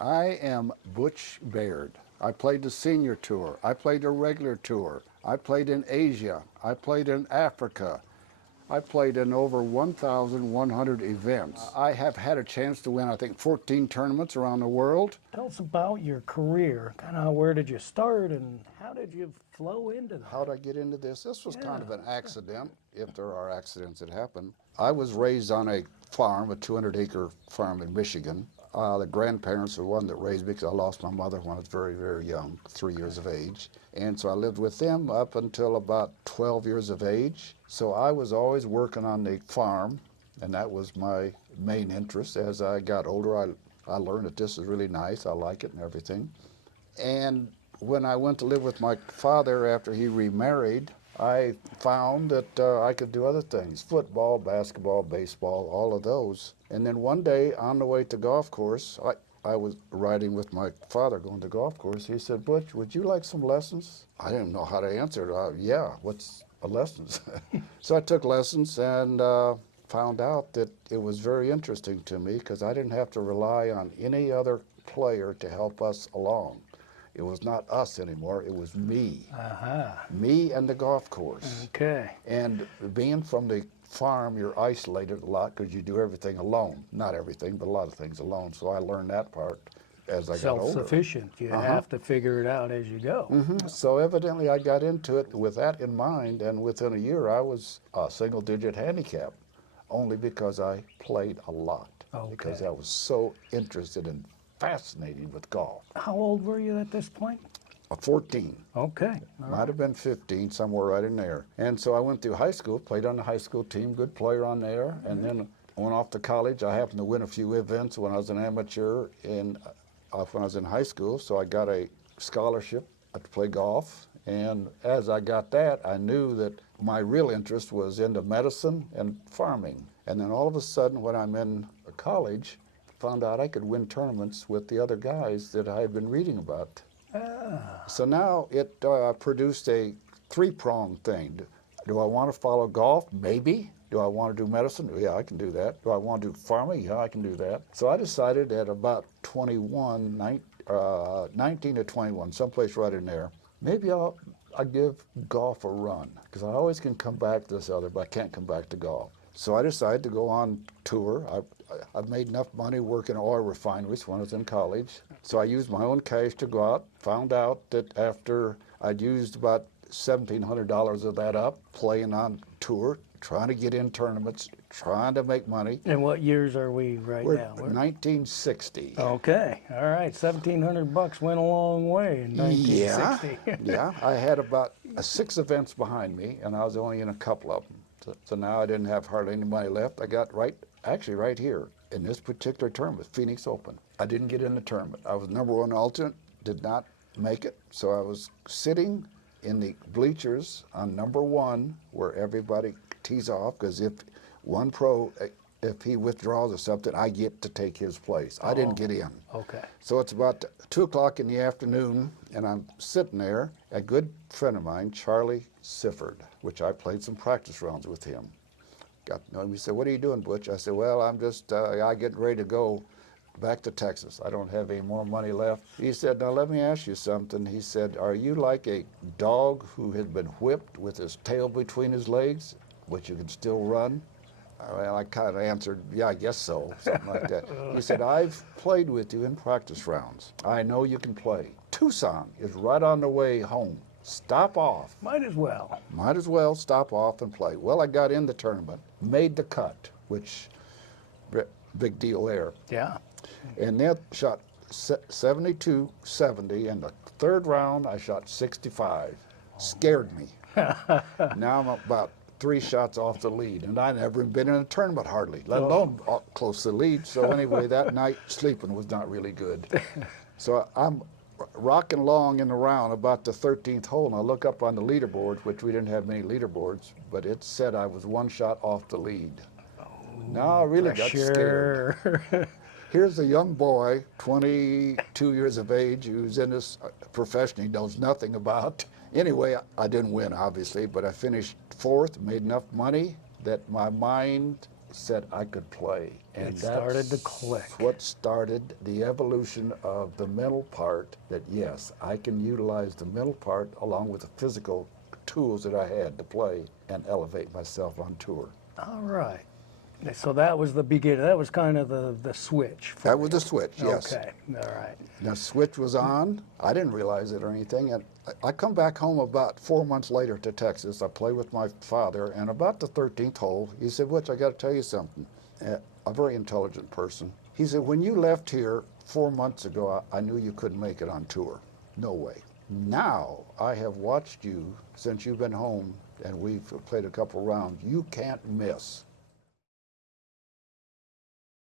I am Butch Baird. I played the senior tour. I played the regular tour. I played in Asia. I played in Africa. I played in over 1,100 events. I have had a chance to win, I think, 14 tournaments around the world. Tell us about your career. Kind of where did you start and how did you flow into that? How did I get into this? This was kind of Yeah. an accident, if there are accidents that happen. I was raised on a farm, a 200-acre farm in Michigan. The grandparents are the one that raised me because I lost my mother when I was very, very young, 3 years of age. And so I lived with them up until about 12 years of age. So I was always working on the farm, and that was my main interest. As I got older, I learned that this is really nice. I like it and everything. And when I went to live with my father after he remarried, I found that I could do other things, football, basketball, baseball, all of those. And then one day on the way to golf course, I was riding with my father going to golf course. He said, Butch, would you like some lessons? I didn't know how to answer it. Yeah, what's lessons? So I took lessons and found out that it was very interesting to me because I didn't have to rely on any other player to help us along. It was not us anymore, it was me. Me and the golf course. Okay. And being from the farm, you're isolated a lot because you do everything alone. Not everything, but a lot of things alone. So I learned that part as I got older. Self-sufficient. You have to figure it out as you go. So evidently I got into it with that in mind, and within a year I was a single-digit handicap, only because I played a lot. Okay. Because I was so interested and fascinated with golf. How old were you at this point? 14. Okay. Might have been 15, somewhere right in there. And so I went through high school, played on the high school team, good player on there, and then went off to college. I happened to win a few events when I was an amateur when I was in high school, so I got a scholarship to play golf. And as I got that, I knew that my real interest was into medicine and farming. And then all of a sudden, when I'm in college, found out I could win tournaments with the other guys that I had been reading about. So now it produced a three-pronged thing. Do I want to follow golf? Maybe. Do I want to do medicine? Yeah, I can do that. Do I want to do farming? Yeah, I can do that. So I decided at about 19 to 21, someplace right in there, maybe I'll give golf a run, because I always can come back to this other, but I can't come back to golf. So I decided to go on tour. I've made enough money working in oil refineries when I was in college. So I used my own cash to go out. Found out that after I'd used about $1,700 of that up, playing on tour, trying to get in tournaments, trying to make money. And what years are we right We're now? 1960. Okay. All right. $1,700 went a long way in 1960. Yeah. I had about 6 events behind me, and I was only in a couple of them. So now I didn't have hardly any money left. I got right here in this particular tournament, Phoenix Open. I didn't get in the tournament. I was #1 alternate, did not make it. So I was sitting in the bleachers on #1 where everybody tees off, because if one pro, if he withdraws or something, I get to take his place. I didn't get in. Okay. So it's about 2 o'clock in the afternoon, and I'm sitting there. A good friend of mine, Charlie Sifford, which I played some practice rounds with him. Got to know him. He said, "What are you doing, Butch?" I said, "Well, I'm just I getting ready to go back to Texas. I don't have any more money left." He said, "Now let me ask you something." He said, "Are you like a dog who has been whipped with his tail between his legs, but you can still run?" Well, I kind of answered, "Yeah, I guess so," something like that. He said, "I've played with you in practice rounds. I know you can play. Tucson is right on the way home. Stop off. Might as well. Might as well stop off and play." Well, I got in the tournament, made the cut, which big deal there. Yeah. And then shot 72-70. In the third round, I shot 65. Scared me. Now I'm about 3 shots off the lead, and I never been in a tournament hardly, let alone close to the lead. So anyway, that night sleeping was not really good. So I'm rocking along in the round about the 13th hole, and I look up on the leaderboard, which we didn't have many leaderboards, but it said I was 1 shot off the lead. Now I really got scared. Here's a young boy, 22 years of age, who's in this profession he knows nothing about. Anyway, I didn't win, obviously, but I finished 4th, made enough money that my mind said I could play. And It started to that's click. what started the evolution of the mental part, that yes, I can utilize the mental part along with the physical tools that I had to play and elevate myself on tour. All right. So that was the beginning. That was kind of the switch for That was you. the switch, yes. Okay. All right. The switch was on. I didn't realize it or anything. And I come back home about 4 months later to Texas. I play with my father, and about the 13th hole, he said, "Butch, I got to tell you something." A very intelligent person. He said, "When you left here 4 months ago, I knew you couldn't make it on tour. No way. Now I have watched you since you've been home, and we've played a couple rounds. You can't miss.